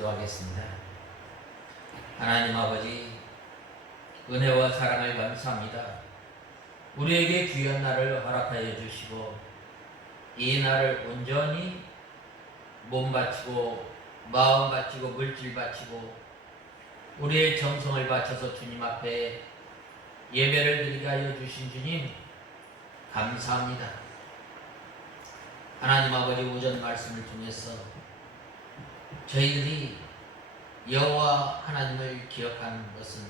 기도하겠습니다. 하나님 아버지, 은혜와 사랑을 감사합니다. 우리에게 귀한 날을 허락하여 주시고 이 날을 온전히 몸 바치고 마음 바치고 물질 바치고 우리의 정성을 바쳐서 주님 앞에 예배를 드리게 하여 주신 주님 감사합니다. 하나님 아버지, 오전 말씀을 통해서 저희들이 여호와 하나님을 기억하는 것은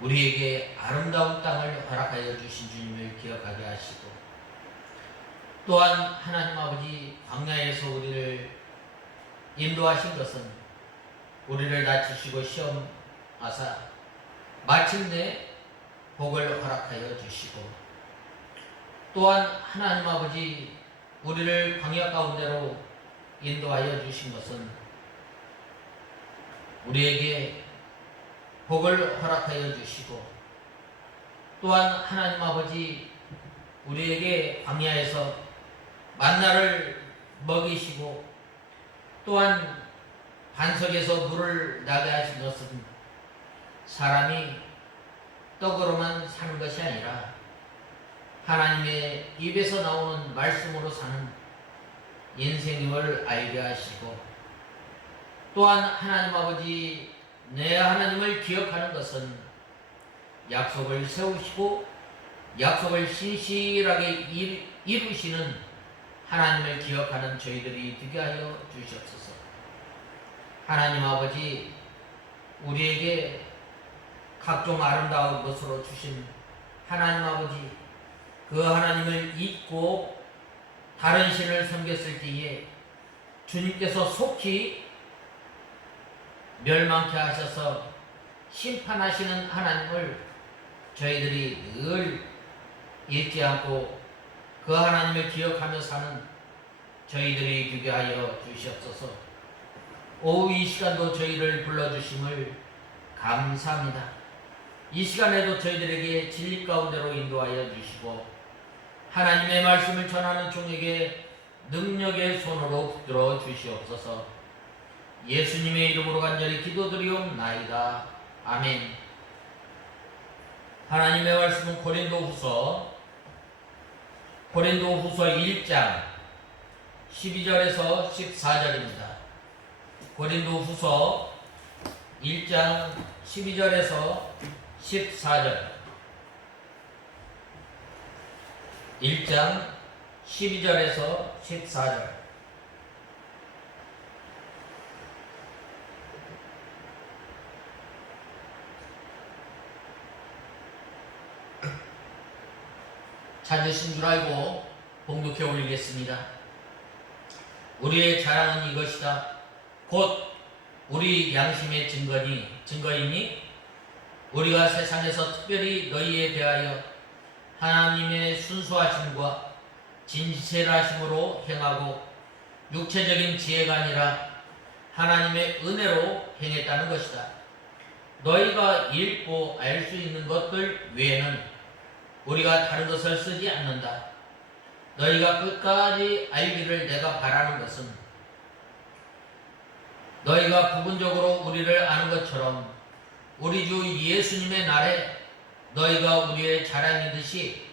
우리에게 아름다운 땅을 허락하여 주신 주님을 기억하게 하시고, 또한 하나님 아버지, 광야에서 우리를 인도하신 것은 우리를 낮추시고 시험하사 마침내 복을 허락하여 주시고, 또한 하나님 아버지, 우리를 광야 가운데로 인도하여 주신 것은 우리에게 복을 허락하여 주시고, 또한 하나님 아버지, 우리에게 광야에서 만나를 먹이시고, 또한 반석에서 물을 나게 하신 것은 사람이 떡으로만 사는 것이 아니라 하나님의 입에서 나오는 말씀으로 사는 인생임을 알게 하시고, 또한 하나님 아버지, 내 하나님을 기억하는 것은 약속을 세우시고 약속을 신실하게 이루시는 하나님을 기억하는 저희들이 되게 하여 주시옵소서. 하나님 아버지, 우리에게 각종 아름다운 것으로 주신 하나님 아버지, 그 하나님을 잊고 다른 신을 섬겼을 때에 주님께서 속히 멸망케 하셔서 심판하시는 하나님을 저희들이 늘 잊지 않고 그 하나님을 기억하며 사는 저희들이 되게 하여 주시옵소서. 오후 이 시간도 저희를 불러주심을 감사합니다. 이 시간에도 저희들에게 진리 가운데로 인도하여 주시고 하나님의 말씀을 전하는 종에게 능력의 손으로 붙들어 주시옵소서. 예수님의 이름으로 간절히 기도드리옵나이다. 아멘. 하나님의 말씀은 고린도후서 1장 12절에서 14절입니다. 고린도후서 1장 12절에서 14절. 1장 12절에서 14절. 찾으신 줄 알고 봉독해 올리겠습니다. 우리의 자랑은 이것이다. 곧 우리 양심의 증거이니 우리가 세상에서 특별히 너희에 대하여 하나님의 순수하심과 진실하심으로 행하고 육체적인 지혜가 아니라 하나님의 은혜로 행했다는 것이다. 너희가 읽고 알 수 있는 것들 외에는 우리가 다른 것을 쓰지 않는다. 너희가 끝까지 알기를 내가 바라는 것은 너희가 부분적으로 우리를 아는 것처럼 우리 주 예수님의 날에 너희가 우리의 자랑이듯이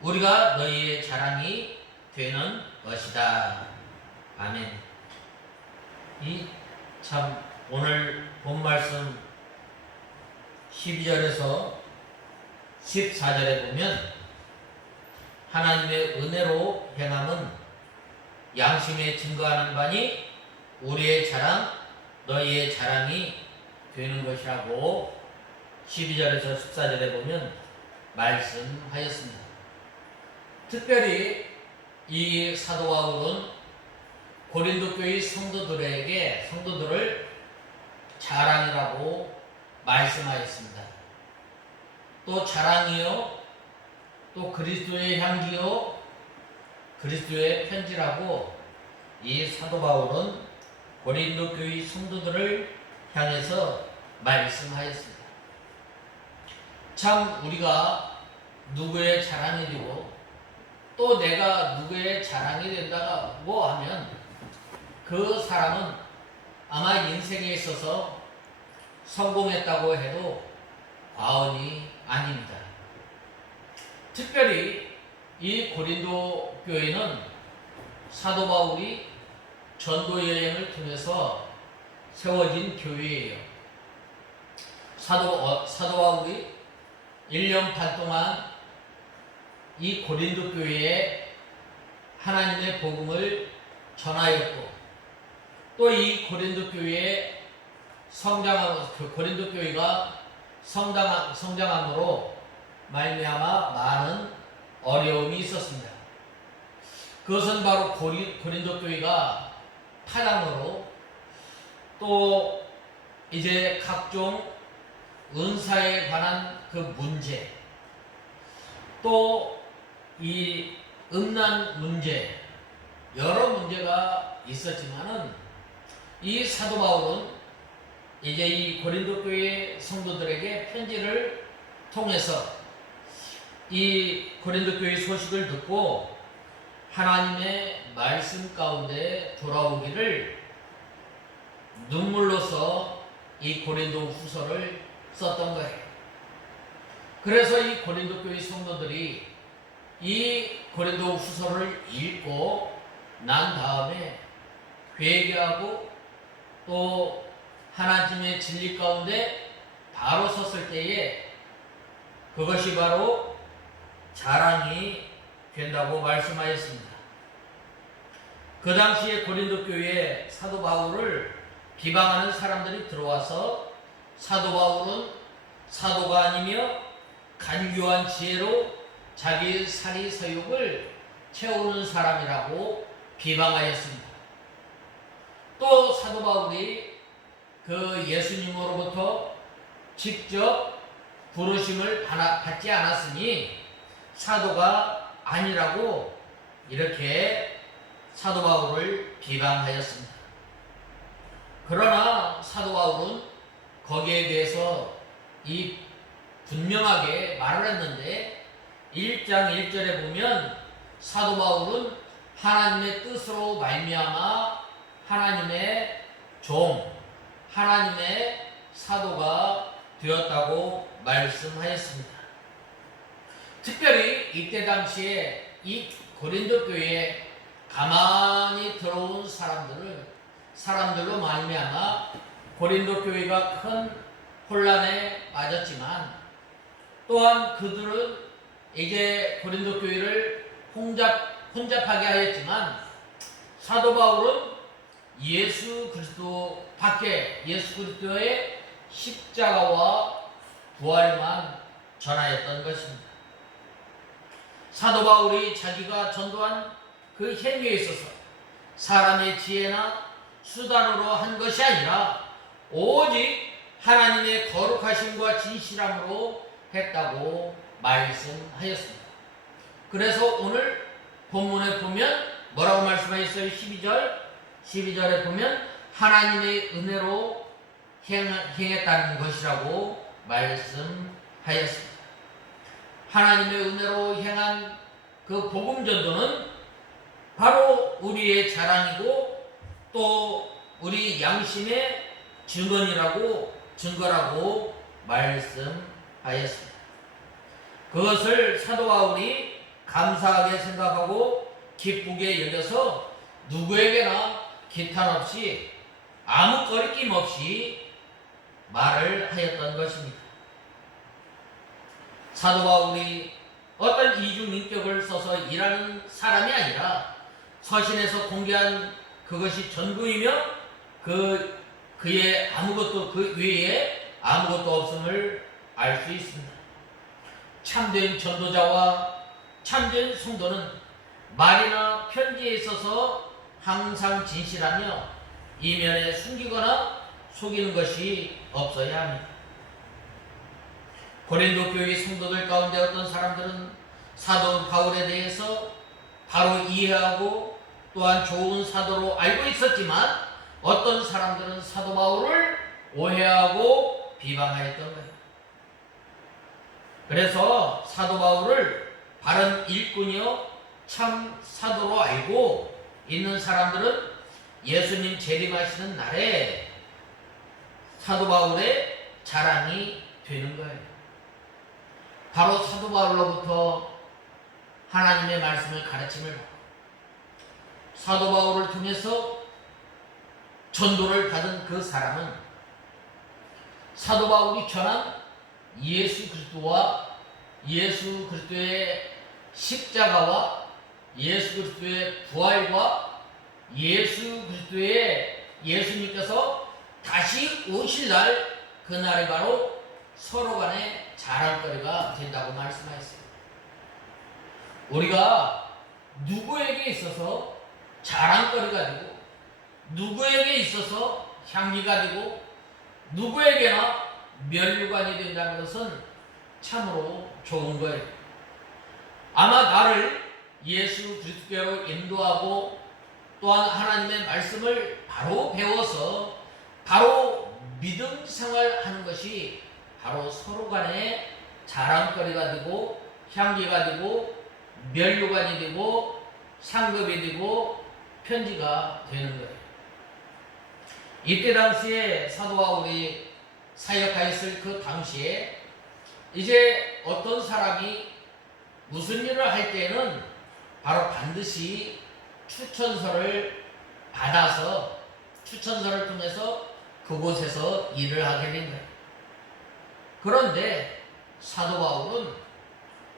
우리가 너희의 자랑이 되는 것이다. 아멘. 이 참 오늘 본 말씀 12절에서 14절에 보면 하나님의 은혜로 행함은 양심에 증거하는 바니 우리의 자랑, 너희의 자랑이 되는 것이라고 12절에서 14절에 보면 말씀하였습니다. 특별히 이 사도 바울은 고린도 교회 성도들을 자랑이라고 말씀하였습니다. 또 자랑이요, 또 그리스도의 향기요, 그리스도의 편지라고 이 사도 바울은 고린도 교회 성도들을 향해서 말씀하였습니다. 참 우리가 누구의 자랑이 되고 또 내가 누구의 자랑이 된다고 하면 그 사람은 아마 인생에 있어서 성공했다고 해도 과언이 아닙니다. 특별히 이 고린도 교회는 사도 바울이 전도 여행을 통해서 세워진 교회예요. 사도 바울이 1년 반 동안 이 고린도 교회에 하나님의 복음을 전하였고, 또 이 고린도 교회에 고린도 교회가 성장함으로 말미암아 많은 어려움이 있었습니다. 그것은 바로 고린도 교회가 타당으로, 또 이제 각종 은사에 관한 그 문제, 또 이 음란 문제, 여러 문제가 있었지만은 이 사도 바울은 이제 이 고린도 교회 성도들에게 편지를 통해서 이 고린도 교회 소식을 듣고 하나님의 말씀 가운데 돌아오기를 눈물로써 이 고린도 후서를 썼던 거예요. 그래서 이 고린도 교회 성도들이 이 고린도 후서를 읽고 난 다음에 회개하고 또 하나님의 진리 가운데 바로 섰을 때에 그것이 바로 자랑이 된다고 말씀하였습니다. 그 당시에 고린도 교회에 사도 바울을 비방하는 사람들이 들어와서 사도 바울은 사도가 아니며 간교한 지혜로 자기 사리서욕을 채우는 사람이라고 비방하였습니다. 또 사도 바울이 그 예수님으로부터 직접 부르심을 받지 않았으니 사도가 아니라고 이렇게 사도 바울을 비방하였습니다. 그러나 사도 바울은 거기에 대해서 분명하게 말을 했는데 1장 1절에 보면 사도 바울은 하나님의 뜻으로 말미암아 하나님의 종, 하나님의 사도가 되었다고 말씀하였습니다. 특별히 이때 당시에 이 고린도 교회에 가만히 들어온 사람들로 말미암아 고린도 교회가 큰 혼란에 빠졌지만, 또한 그들은 이제 고린도 교회를 혼잡하게 하였지만 사도 바울은 예수 그리스도 밖에 예수 그리스도의 십자가와 부활만 전하였던 것입니다. 사도 바울이 자기가 전도한 그 행위에 있어서 사람의 지혜나 수단으로 한 것이 아니라 오직 하나님의 거룩하심과 진실함으로 했다고 말씀하였습니다. 그래서 오늘 본문에 보면 뭐라고 말씀하셨어요? 12절에 보면 하나님의 은혜로 행했다는 것이라고 말씀하였습니다. 하나님의 은혜로 행한 그 복음 전도는 바로 우리의 자랑이고 또 우리 양심의 증거라고 말씀하였습니다. 그것을 사도 바울이 감사하게 생각하고 기쁘게 여겨서 누구에게나 기탄 없이 아무 거리낌 없이 말을 하였던 것입니다. 사도 바울이 어떤 이중인격을 써서 일하는 사람이 아니라 서신에서 공개한 그것이 전부이며 그의 그 외에 아무것도 없음을 알 수 있습니다. 참된 전도자와 참된 성도는 말이나 편지에 있어서 항상 진실하며 이면에 숨기거나 속이는 것이 없어야 합니다. 고린도 교회 성도들 가운데 어떤 사람들은 사도 바울에 대해서 바로 이해하고 또한 좋은 사도로 알고 있었지만 어떤 사람들은 사도 바울을 오해하고 비방하였던 거예요. 그래서 사도 바울을 바른 일꾼이요 참 사도로 알고 있는 사람들은 예수님 재림하시는 날에 사도 바울의 자랑이 되는 거예요. 바로 사도 바울로부터 하나님의 말씀을 가르침을 받고 사도 바울을 통해서 전도를 받은 그 사람은 사도 바울이 전한 예수 그리스도와 예수 그리스도의 십자가와 예수 그리스도의 부활과 예수 그리스도의 예수님께서 다시 오실 날 그날이 바로 서로 간의 자랑거리가 된다고 말씀하셨어요. 우리가 누구에게 있어서 자랑거리가 되고 누구에게 있어서 향기가 되고 누구에게나 면류관이 된다는 것은 참으로 좋은 거예요. 아마 나를 예수 그리스도로 인도하고 또한 하나님의 말씀을 바로 배워서 바로 믿음 생활하는 것이 바로 서로 간에 자랑거리가 되고 향기가 되고 면류관이 되고 상급이 되고 편지가 되는 거예요. 이때 당시에 사도 바울이 사역하였을 그 당시에 이제 어떤 사람이 무슨 일을 할 때에는 바로 반드시 추천서를 받아서 추천서를 통해서 그곳에서 일을 하게 된 거예요. 그런데 사도 바울은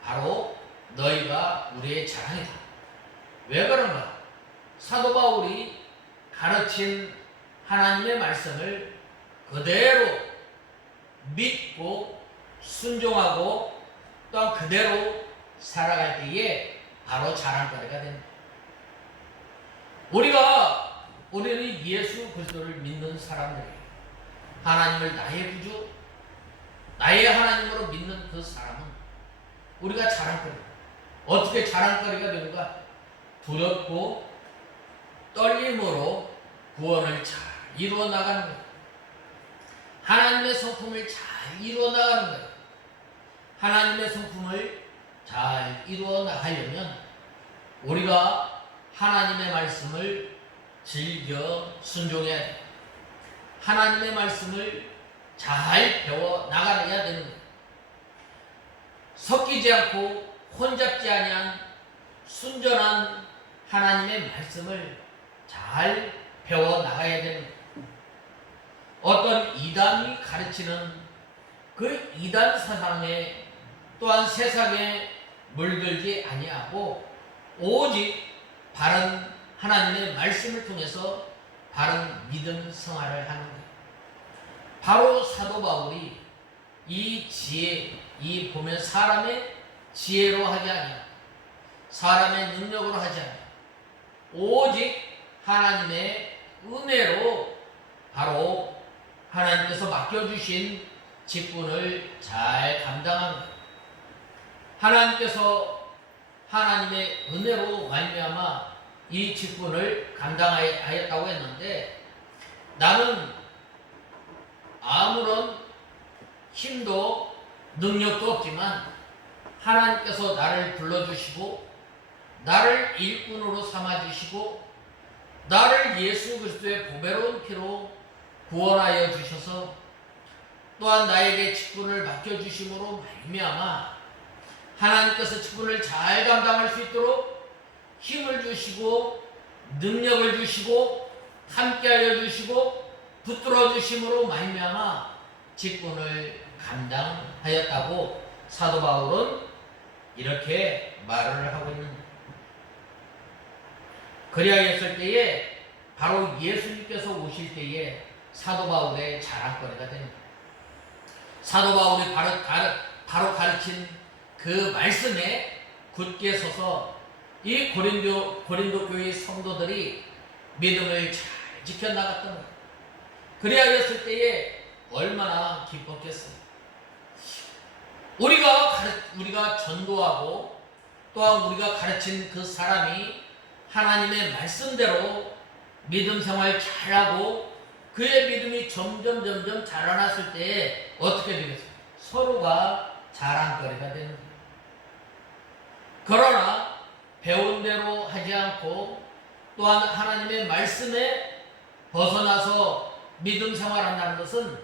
바로 너희가 우리의 자랑이다. 왜 그런가? 사도 바울이 가르친 하나님의 말씀을 그대로 믿고 순종하고 또한 그대로 살아갈 때에 바로 자랑거리가 됩니다. 우리는 예수 그리스도를 믿는 사람들이에요. 하나님을 나의 구주, 나의 하나님으로 믿는 그 사람은 우리가 자랑거리. 어떻게 자랑거리가 되는가? 두렵고 떨림으로 구원을 잘 이루어 나가는 거예요. 하나님의 성품을 잘 이루어 나가는 거예요. 하나님의 성품을 잘 이루어 나가려면 우리가 하나님의 말씀을 즐겨 순종해야 돼요. 하나님의 말씀을 잘 배워 나가야 되는 거예요. 섞이지 않고 혼잡지 아니한 순전한 하나님의 말씀을 잘 배워 나가야 되는 거예요. 어떤 이단이 가르치는 그 이단 사상에 또한 세상에 물들지 아니하고 오직 바른 하나님의 말씀을 통해서 바른 믿음 생활을 하는 거예요. 바로 사도 바울이 이 지혜, 이 보면 사람의 지혜로 하지 아니하고 사람의 능력으로 하지 아니하고 오직 하나님의 은혜로 바로 하나님께서 맡겨주신 직분을 잘 감당하는 거예요. 하나님께서 하나님의 은혜로 말미암아 이 직분을 감당하였다고 했는데 나는 아무런 힘도 능력도 없지만 하나님께서 나를 불러주시고 나를 일꾼으로 삼아주시고 나를 예수 그리스도의 보배로운 피로 구원하여 주셔서 또한 나에게 직분을 맡겨주심으로 말미암아 하나님께서 직분을 잘 감당할 수 있도록 힘을 주시고 능력을 주시고 함께하여 주시고 붙들어 주심으로 말미암아 직분을 감당하였다고 사도 바울은 이렇게 말을 하고 있는 거예요. 그리하였을 때에 바로 예수님께서 오실 때에 사도 바울의 자랑거리가 됩니다. 사도 바울이 바로 가르친 그 말씀에 굳게 서서 이 고린도 교회 성도들이 믿음을 잘 지켜나갔던 거예요. 그리하였을 때에 얼마나 기뻤겠어요. 우리가 전도하고 또한 우리가 가르친 그 사람이 하나님의 말씀대로 믿음 생활 잘하고 그의 믿음이 점점 자라났을 때 어떻게 되겠어요? 서로가 자랑거리가 되는 거예요. 그러나 배운 대로 하지 않고 또한 하나님의 말씀에 벗어나서 믿음 생활한다는 것은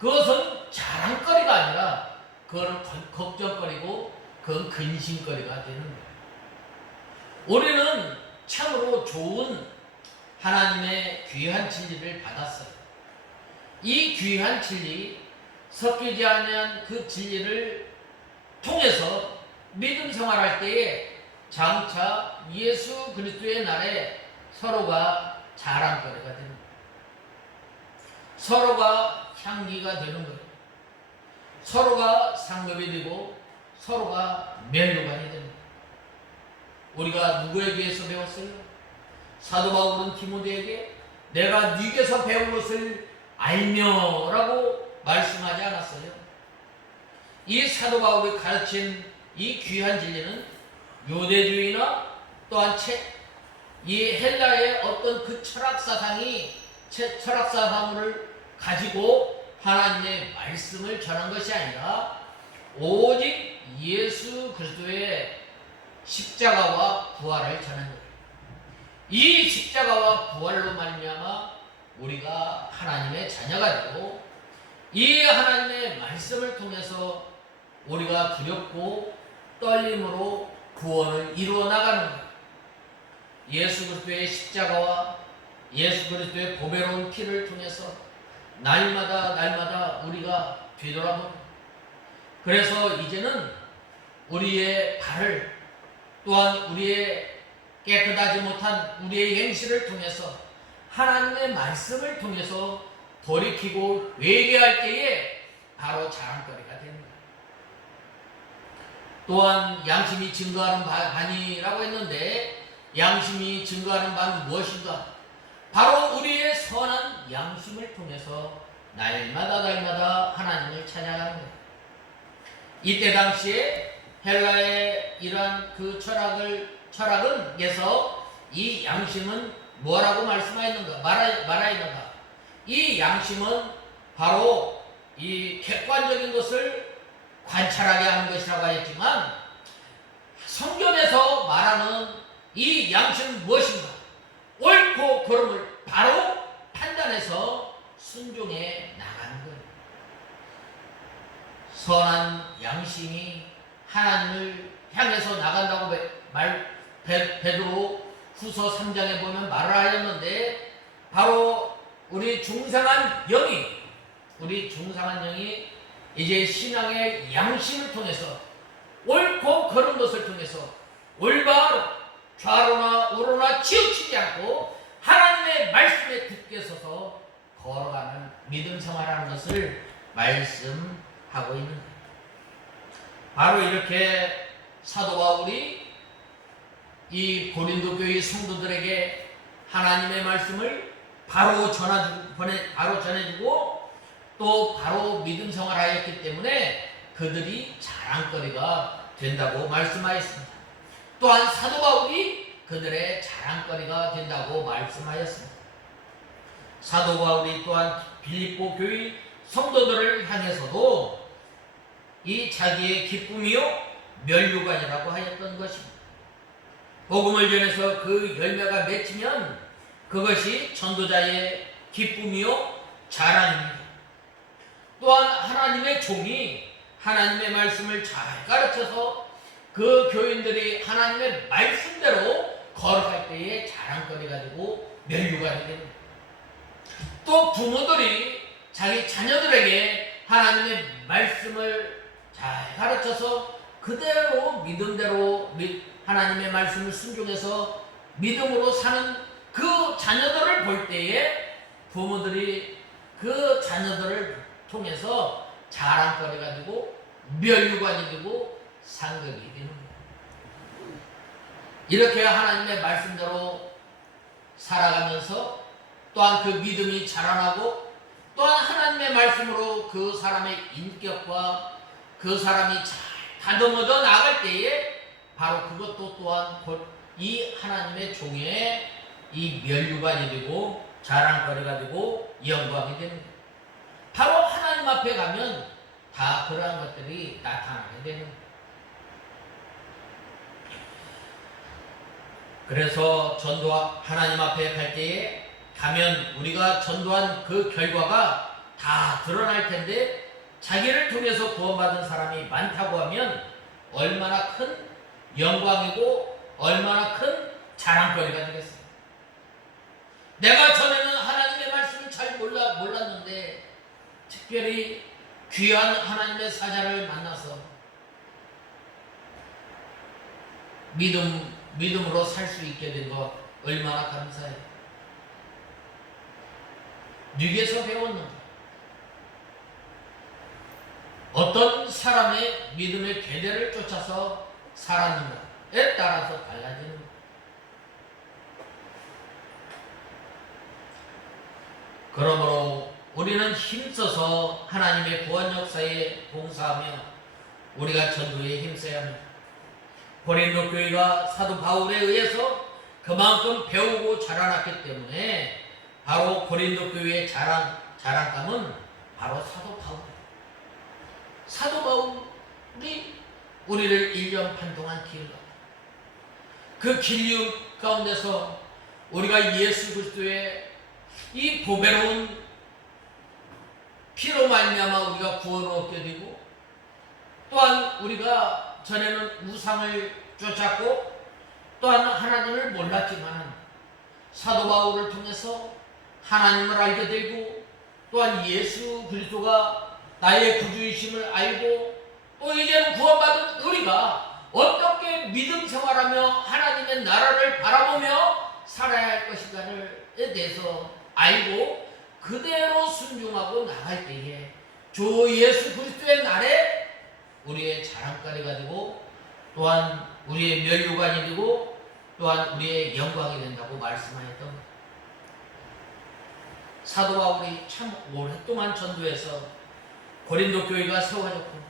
그것은 자랑거리가 아니라 그건 걱정거리고 그건 근심거리가 되는 거예요. 우리는 참으로 좋은 하나님의 귀한 진리를 받았어요. 이 귀한 진리, 섞이지 않은 그 진리를 통해서 믿음 생활할 때에 장차 예수 그리스도의 날에 서로가 자랑거리가 되는 거예요. 서로가 향기가 되는 거예요. 서로가 상급이 되고 서로가 멜로간이 되는 거예요. 우리가 누구에게서 배웠어요? 사도 바울은 디모데에게 내가 네게서 배운 것을 알며 라고 말씀하지 않았어요. 이 사도 바울이 가르친 이 귀한 진리는 유대주의나 또한 이 헬라의 어떤 그 철학사상을 가지고 하나님의 말씀을 전한 것이 아니라 오직 예수 그리스도의 십자가와 부활을 전한 거예요. 이 십자가와 부활로 말미암아 우리가 하나님의 자녀가 되고 이 하나님의 말씀을 통해서 우리가 두렵고 떨림으로 구원을 이루어 나가는 거예요. 예수 그리스도의 십자가와 예수 그리스도의 보배로운 피를 통해서 날마다 우리가 뒤돌아보는, 그래서 이제는 우리의 발을 또한 우리의 깨끗하지 못한 우리의 행실을 통해서 하나님의 말씀을 통해서 돌이키고 회개할 때에 바로 자랑거리가 되는 거예요. 또한 양심이 증거하는 바니라고 했는데 양심이 증거하는 바는 무엇인가? 바로 우리의 선한 양심을 통해서 날마다 하나님을 찬양하는 거예요. 이때 당시에 헬라의 이러한 그 철학은에서 이 양심은 뭐라고 말하였는가? 이 양심은 바로 이 객관적인 것을 관찰하게 하는 것이라고 하였지만 성경에서 말하는 이 양심은 무엇인가? 옳고 그름을 바로 판단해서 순종해 나가는 거예요. 선한 양심이 하나님을 향해서 나간다고 베드로 후서 3장에 보면 말을 하였는데 바로 우리 중상한 영이 이제 신앙의 양심을 통해서 옳고 그른 것을 통해서 올바로 좌로나 우로나 치우치지 않고 하나님의 말씀에 굳게 서서 걸어가는 믿음 생활하는 것을 말씀하고 있는 거예요. 바로 이렇게 사도 바울이 이 고린도 교회 성도들에게 하나님의 말씀을 바로 전해주고 또 바로 믿음 생활하였기 때문에 그들이 자랑거리가 된다고 말씀하였습니다. 또한 사도 바울이 그들의 자랑거리가 된다고 말씀하였습니다. 사도 바울이 또한 빌립보 교회 성도들을 향해서도 이 자기의 기쁨이요 면류관이라고 하였던 것입니다. 복음을 전해서 그 열매가 맺히면 그것이 전도자의 기쁨이요 자랑입니다. 또한 하나님의 종이 하나님의 말씀을 잘 가르쳐서 그 교인들이 하나님의 말씀대로 거룩할 때에 자랑거리가 되고 면류관이 됩니다. 또 부모들이 자기 자녀들에게 하나님의 말씀을 잘 가르쳐서 그대로 믿음대로 하나님의 말씀을 순종해서 믿음으로 사는 그 자녀들을 볼 때에 부모들이 그 자녀들을 통해서 자랑거리가 되고 면류관이 되고 상급이 되는 거예요. 이렇게 하나님의 말씀대로 살아가면서 또한 그 믿음이 자라나고 또한 하나님의 말씀으로 그 사람의 인격과 그 사람이 잘 다듬어져 나갈 때에 바로 그것도 또한 이 하나님의 종의 이 면류관이 되고 자랑거리가 되고 영광이 되는 거예요. 바로 하나님 앞에 가면 다 그러한 것들이 나타나게 되는 거예요. 그래서 전도 하나님 앞에 갈 때에 가면 우리가 전도한 그 결과가 다 드러날 텐데 자기를 통해서 구원받은 사람이 많다고 하면 얼마나 큰 영광이고 얼마나 큰 자랑거리가 되겠어요. 내가 전에는 하나님의 말씀을 잘 몰랐는데 특별히 귀한 하나님의 사자를 만나서 믿음으로 살 수 있게 된 것 얼마나 감사해요. 누구에서 배웠는가? 어떤 사람의 믿음의 계대를 쫓아서 살았는가에 따라서 달라지는 것. 그러므로 우리는 힘써서 하나님의 구원 역사에 봉사하며 우리가 전도에 힘써야 합니다. 고린도 교회가 사도 바울에 의해서 그만큼 배우고 자라났기 때문에 바로 고린도 교회의 자랑감은 바로 사도 바울이에요. 사도 바울이 우리를 1년 반 동안 길러요. 그 길류 가운데서 우리가 예수 그리스도의 이 보배로운 피로 말미암아 우리가 구원을 얻게 되고, 또한 우리가 전에는 우상을 쫓았고 또한 하나님을 몰랐지만 사도 바울을 통해서 하나님을 알게 되고, 또한 예수 그리스도가 나의 구주이심을 알고, 또 이제는 구원받은 우리가 어떻게 믿음 생활하며 하나님의 나라를 바라보며 살아야 할 것인가에 대해서 알고 그대로 순종하고 나갈 때에 주 예수 그리스도의 날에 우리의 자랑거리가 되고, 또한 우리의 면류관이 되고, 또한 우리의 영광이 된다고 말씀하였던 것. 사도 바울이 참 오랫동안 전도해서 고린도 교회가 세워졌고,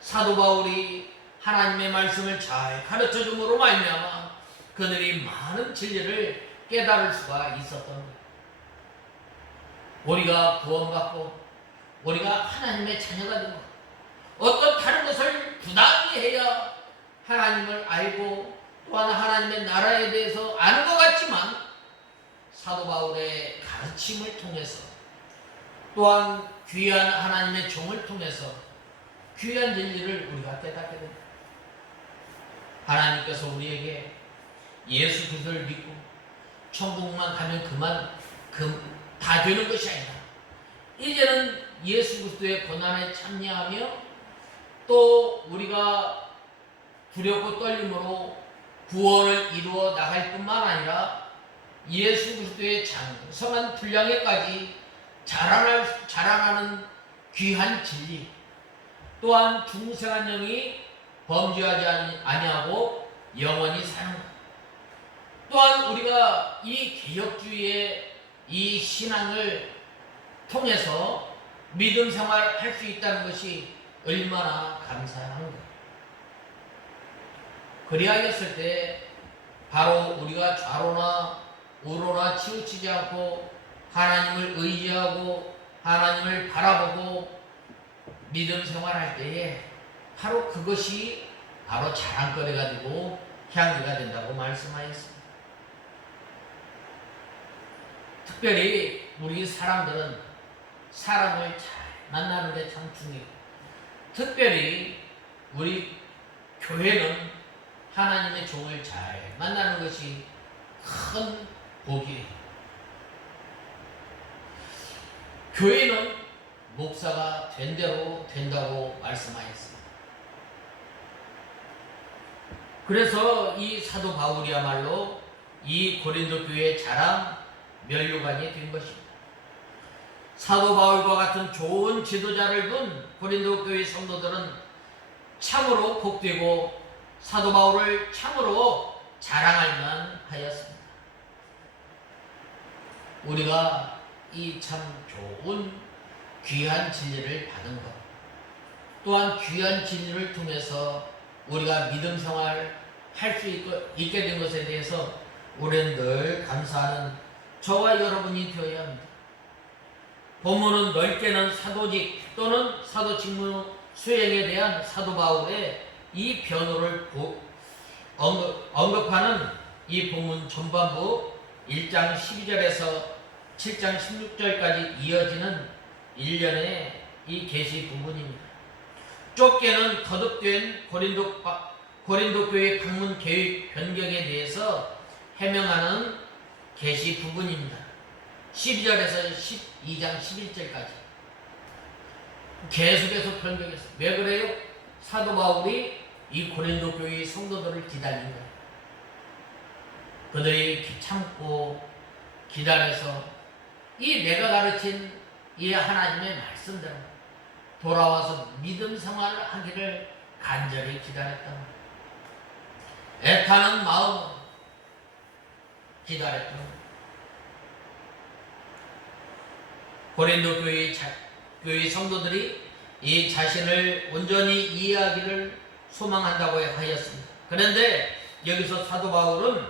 사도 바울이 하나님의 말씀을 잘 가르쳐 줌으로 말미암아 그들이 많은 진리를 깨달을 수가 있었던 것. 우리가 구원받고 우리가 하나님의 자녀가 된 것, 어떤 다른 것을 부단히 해야 하나님을 알고 또한 하나님의 나라에 대해서 아는 것 같지만 사도 바울의 가르침을 통해서 또한 귀한 하나님의 종을 통해서 귀한 진리를 우리가 깨닫게 됩니다. 하나님께서 우리에게 예수 그리스도를 믿고 천국만 가면 다 되는 것이 아니라 이제는 예수 그리스도의 고난에 참여하며 또 우리가 두렵고 떨림으로 구원을 이루어 나갈 뿐만 아니라 예수 그리스도의 장성한 분량에까지 자라나는 귀한 진리, 또한 중생한 영이 범죄하지 아니하고 영원히 사는 것, 또한 우리가 이 개혁주의의 이 신앙을 통해서 믿음 생활을 할 수 있다는 것이 얼마나 감사한가. 그리하였을 때 바로 우리가 좌로나 우로나 치우치지 않고 하나님을 의지하고 하나님을 바라보고 믿음 생활할 때에 바로 그것이 바로 자랑거리가 되고 향기가 된다고 말씀하였습니다. 특별히 우리 사람들은 사람을 잘 만나는 게 참 중요해요. 특별히 우리 교회는 하나님의 종을 잘 만나는 것이 큰 복이에요. 교회는 목사가 된 대로 된다고 말씀하였습니다. 그래서 이 사도 바울이야말로 이 고린도 교회의 자랑 면류관이 된 것입니다. 사도 바울과 같은 좋은 지도자를 둔 고린도 교회 성도들은 참으로 복되고 사도 바울을 참으로 자랑할 만하였습니다. 우리가 이 참 좋은 귀한 진리를 받은 것, 또한 귀한 진리를 통해서 우리가 믿음 생활 할 수 있게 된 것에 대해서 우리는 늘 감사하는 저와 여러분이 되어야 합니다. 본문은 넓게는 사도직 또는 사도 직무 수행에 대한 사도 바울의 이 변호를 언급하는 이 본문 전반부 1장 12절에서 7장 16절까지 이어지는 일련의 이 계시 부분입니다. 좁게는 거듭된 고린도 교회 방문 계획 변경에 대해서 해명하는 계시 부분입니다. 12절에서 12장 11절까지 계속해서 변경했어요. 왜 그래요? 사도 바울이 이 고린도 교회의 성도들을 기다린 거예요. 그들이 참고 기다려서 이 내가 가르친 이 하나님의 말씀대로 돌아와서 믿음 생활을 하기를 간절히 기다렸다. 애타는 마음으로 기다렸다. 고린도 교회 성도들이 이 자신을 온전히 이해하기를 소망한다고 하였습니다. 그런데 여기서 사도 바울은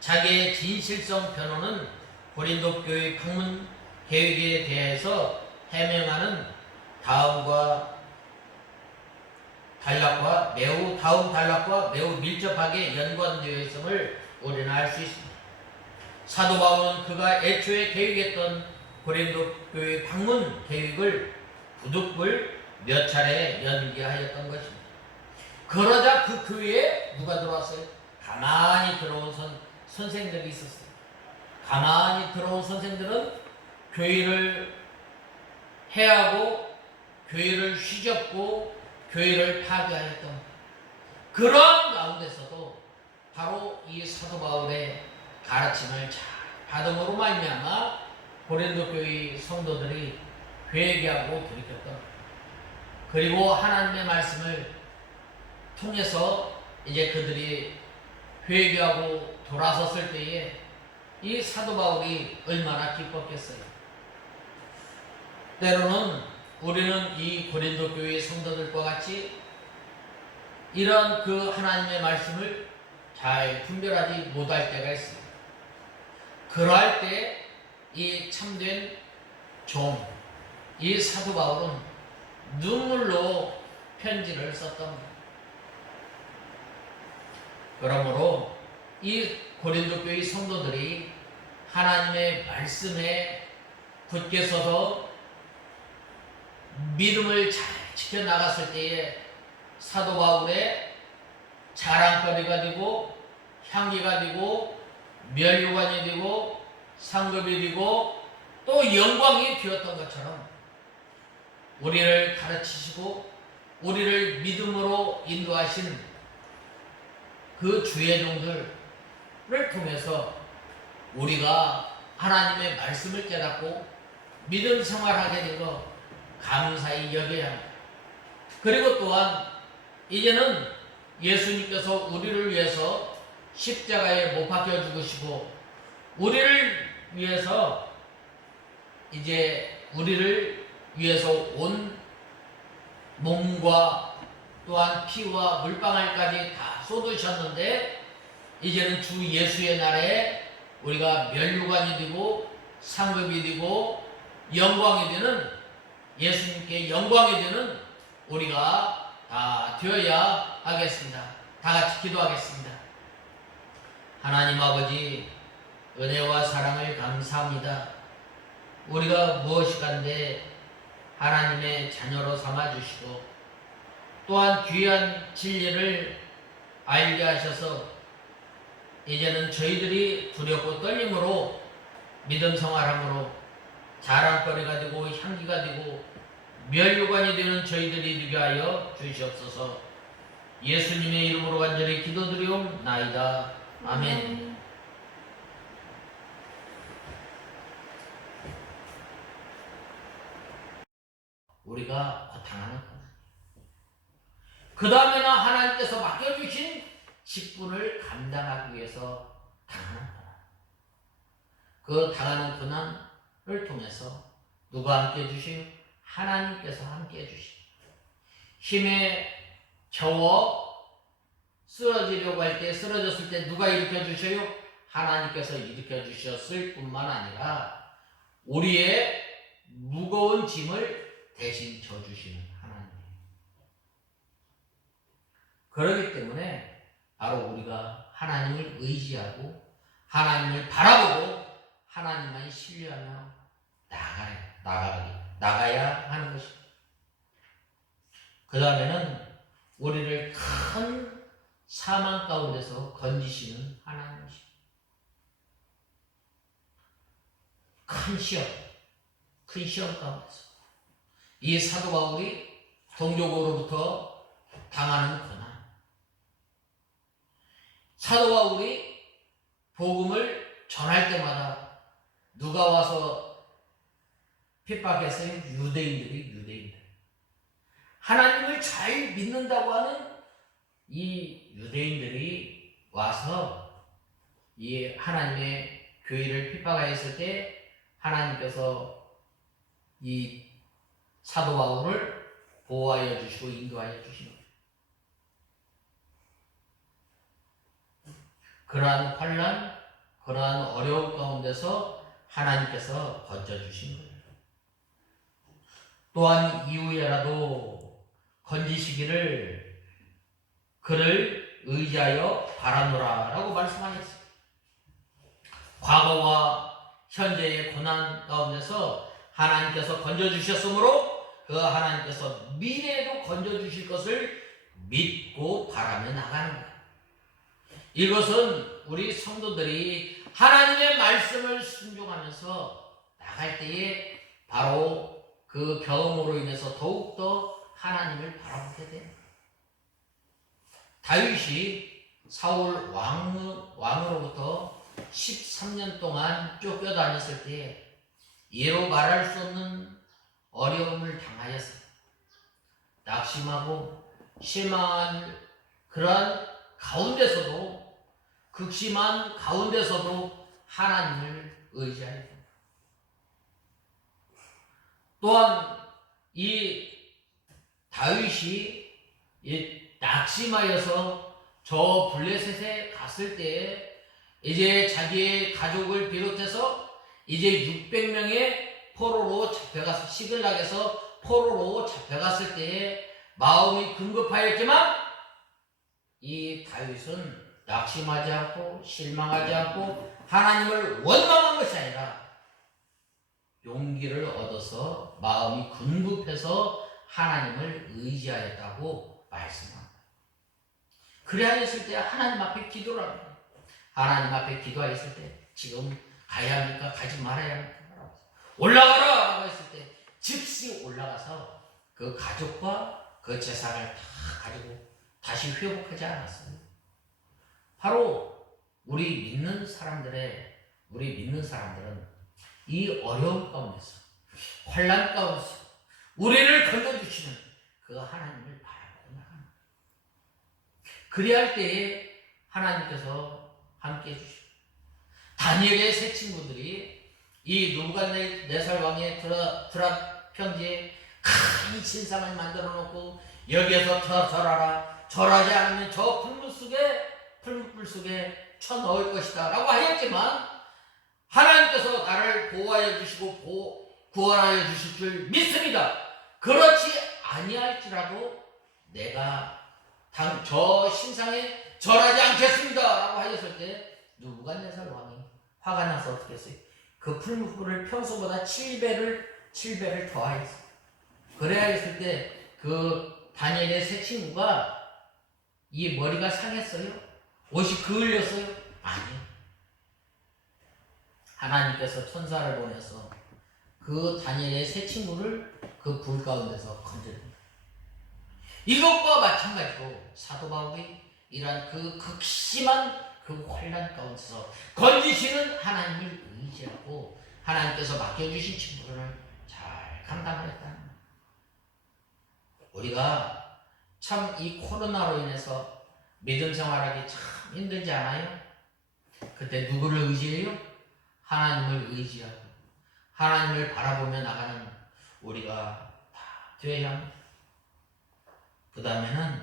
자기의 진실성 변호는 고린도 교회 방문 계획에 대해서 해명하는 다음과 단락과 매우 밀접하게 연관되어 있음을 우리는 알 수 있습니다. 사도 바울은 그가 애초에 계획했던 고린도 교회 방문 계획을 부득불 몇 차례 연기하였던 것입니다. 그러자 그 교회에 누가 들어왔어요? 가만히 들어온 선생들이 있었어요. 가만히 들어온 선생들은 교회를 해하고 교회를 휘젓고 교회를 파괴하였던 겁니다. 그런 가운데서도 바로 이 사도 바울의 가르침을 잘 받음으로 말미암아 고린도 교회 성도들이 회개하고 돌이켰던 겁니다. 그리고 하나님의 말씀을 통해서 이제 그들이 회개하고 돌아섰을 때에 이 사도 바울이 얼마나 기뻤겠어요. 때로는 우리는 이 고린도 교회 성도들과 같이 이런 그 하나님의 말씀을 잘 분별하지 못할 때가 있습니다. 그러할 때 이 참된 종, 이 사도 바울은 눈물로 편지를 썼답니다. 그러므로 이 고린도 교회 성도들이 하나님의 말씀에 굳게 서서 믿음을 잘 지켜나갔을 때에 사도 바울의 자랑거리가 되고 향기가 되고 면류관이 되고 상급이 되고 또 영광이 되었던 것처럼 우리를 가르치시고 우리를 믿음으로 인도하신 그 주의 종들을 통해서 우리가 하나님의 말씀을 깨닫고 믿음 생활하게 된 것 감사히 여겨야 합니다. 그리고 또한 이제는 예수님께서 우리를 위해서 십자가에 못 박혀 죽으시고 우리를 위해서 온 몸과 또한 피와 물방울까지 다 쏟으셨는데 이제는 주 예수의 날에 우리가 면류관이 되고 상급이 되고 영광이 되는 예수님께 영광이 되는 우리가 다 되어야 하겠습니다. 다 같이 기도하겠습니다. 하나님 아버지 은혜와 사랑을 감사합니다. 우리가 무엇이간데 하나님의 자녀로 삼아주시고 또한 귀한 진리를 알게 하셔서 이제는 저희들이 두렵고 떨림으로 믿음 생활함으로 자랑거리가 되고 향기가 되고 면류관이 되는 저희들이 되게 하여 주시옵소서. 예수님의 이름으로 간절히 기도드리옵나이다. 아멘. 우리가 당하는 것. 그 다음에는 하나님께서 맡겨주신 직분을 감당하기 위해서 당하는 고난. 그 당하는 고난을 통해서 누가 함께 해주시요? 하나님께서 함께 해주시요. 힘에 겨워 쓰러지려고 할 때, 쓰러졌을 때 누가 일으켜 주셔요? 하나님께서 일으켜 주셨을 뿐만 아니라 우리의 무거운 짐을 대신 져주시는 하나님이에요. 그렇기 때문에 바로 우리가 하나님을 의지하고 하나님을 바라보고 하나님만 신뢰하며 나가야 하는 것입니다. 그 다음에는 우리를 큰 사망 가운데서 건지시는 하나님이십니다. 큰 시험 가운데서 이 사도 바울이 동족으로부터 당하는 고난, 사도 바울이 복음을 전할 때마다 누가 와서 핍박했어요? 유대인들. 하나님을 잘 믿는다고 하는 이 유대인들이 와서 이 하나님의 교회를 핍박하였을 때 하나님께서 이 사도 바울을 보호하여 주시고 인도하여 주십니다. 그러한 환난, 그러한 어려움 가운데서 하나님께서 건져주신 거예요. 또한 이후에라도 건지시기를 그를 의지하여 바라노라 라고 말씀하셨어요. 과거와 현재의 고난 가운데서 하나님께서 건져주셨으므로 그 하나님께서 미래에도 건져주실 것을 믿고 바라며 나가는 거예요. 이것은 우리 성도들이 하나님의 말씀을 순종하면서 나갈 때에 바로 그 경험으로 인해서 더욱더 하나님을 바라보게 됩니다. 다윗이 사울 왕으로부터 13년 동안 쫓겨다녔을 때 예로 말할 수 없는 어려움을 당하였어요. 낙심하고 실망한 그러한 가운데서도, 극심한 가운데서도 하나님을 의지하여 됩니다. 또한 이 다윗이 낙심하여서 저 블레셋에 갔을 때 이제 자기의 가족을 비롯해서 이제 600명의 포로로 잡혀가서 시글락에서 포로로 잡혀갔을 때에 마음이 금급하였지만 이 다윗은 낙심하지 않고 실망하지 않고 하나님을 원망한 것이 아니라 용기를 얻어서 마음이 금급해서 하나님을 의지하였다고 말씀합니다. 그래야했을 때 하나님 앞에 기도를 합니다. 하나님 앞에 기도하였을 때 지금 가야 합니까? 가지 말아야 합니까? 올라가라! 라고 했을 때 즉시 올라가서 그 가족과 그 재산을 다 가지고 다시 회복하지 않았어요. 바로 우리 믿는 사람들은 이 어려움 가운데서, 환난 가운데서 우리를 건져주시는 그 하나님을 바라보고 나갑니다. 그래야 할 때에 하나님께서 함께 해주시고, 다니엘의 세 친구들이 이 느부갓네살 왕의 드라 편지에 큰 신상을 만들어 놓고 여기에서 절하라, 절하지 않으면 저 풀물 속에 쳐넣을 것이다 라고 하였지만 하나님께서 나를 보호하여 주시고 구원하여 주실 줄 믿습니다. 그렇지 아니할지라도 내가 저 신상에 절하지 않겠습니다 라고 하였을 때 느부갓네살 왕이 화가 나서 어떻게 했어요? 그 풀물을 평소보다 7배를 더하였어요. 그래야 했을 때 그 다니엘의 세 친구가 이 머리가 상했어요? 옷이 그을렸어요? 아니요. 하나님께서 천사를 보내서 그 다니엘의 세 친구를 그 불 가운데서 건져줍니다. 이것과 마찬가지로 사도 바울이 이러한 그 극심한 그 환난 가운데서 건지시는 하나님을 의지하고 하나님께서 맡겨주신 친구를 잘 감당하였다는 거예요. 우리가 참 이 코로나로 인해서 믿음 생활하기 참 힘들지 않아요? 그때 누구를 의지해요? 하나님을 의지하고 하나님을 바라보며 나가는 우리가 다 되어야 합니다. 그 다음에는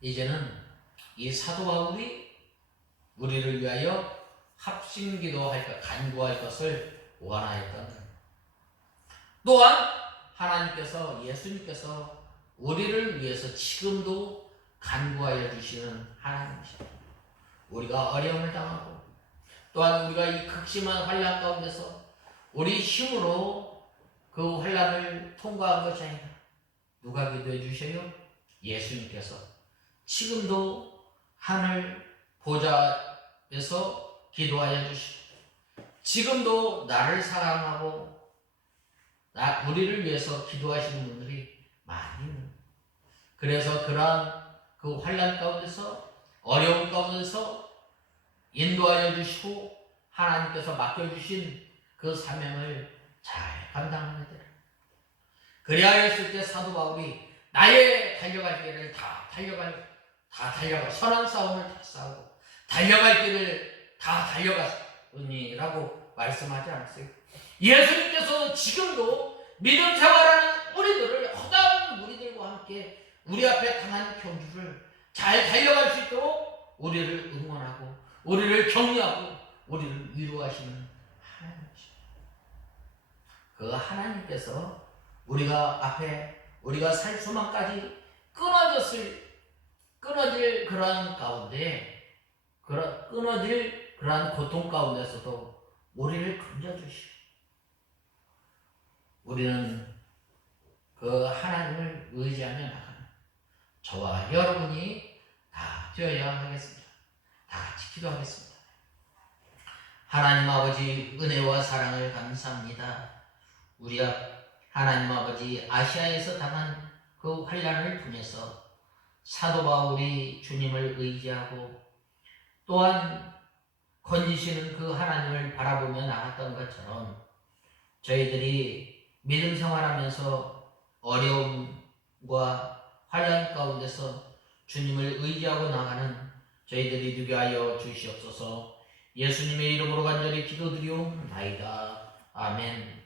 이제는 이 사도 바울이 우리를 위하여 합심기도할 것, 간구할 것을 원하였던 거예요. 또한 하나님께서, 예수님께서 우리를 위해서 지금도 간구하여 주시는 하나님이십니다. 우리가 어려움을 당하고 또한 우리가 이 극심한 환난 가운데서 우리 힘으로 그 환난을 통과한 것이 아니라 누가 기도해 주셔요? 예수님께서 지금도 하늘 보좌에서 기도하여 주시고 지금도 나를 사랑하고 우리를 위해서 기도하시는 분들이 많이 있는. 그래서 그러한 그 환난 가운데서 어려움 가운데서 인도하여 주시고 하나님께서 맡겨주신 그 사명을 잘 감당하게 되라. 그리하였을 때 사도 바울이 나의 달려갈 길을 다 달려가 선한 싸움을 다 싸우고 달려갈 길을 다 달려갔으니라고 말씀하지 않았어요. 예수님께서 지금도 믿음 생활하는 우리들을 허다한 우리들과 함께 우리 앞에 당한 경주를 잘 달려갈 수 있도록 우리를 응원하고 우리를 격려하고 우리를 위로하시는 하나님이십니다. 그 하나님께서 우리가 살 수만까지 끊어질 그러한 가운데 끊어질 그러한 고통 가운데서도 우리를 건져주시고 우리는 그 하나님을 의지하며 나가는 저와 여러분이 다 되어야 하겠습니다. 다 지키도록 하겠습니다. 하나님 아버지 은혜와 사랑을 감사합니다. 우리 하나님 아버지 아시아에서 당한 그 환난을 통해서 사도 바울이 주님을 의지하고 또한 건지시는 그 하나님을 바라보며 나갔던 것처럼 저희들이 믿음 생활하면서 어려움과 환난 가운데서 주님을 의지하고 나가는 저희들이 되게 하여 주시옵소서. 예수님의 이름으로 간절히 기도드리옵나이다. 아멘.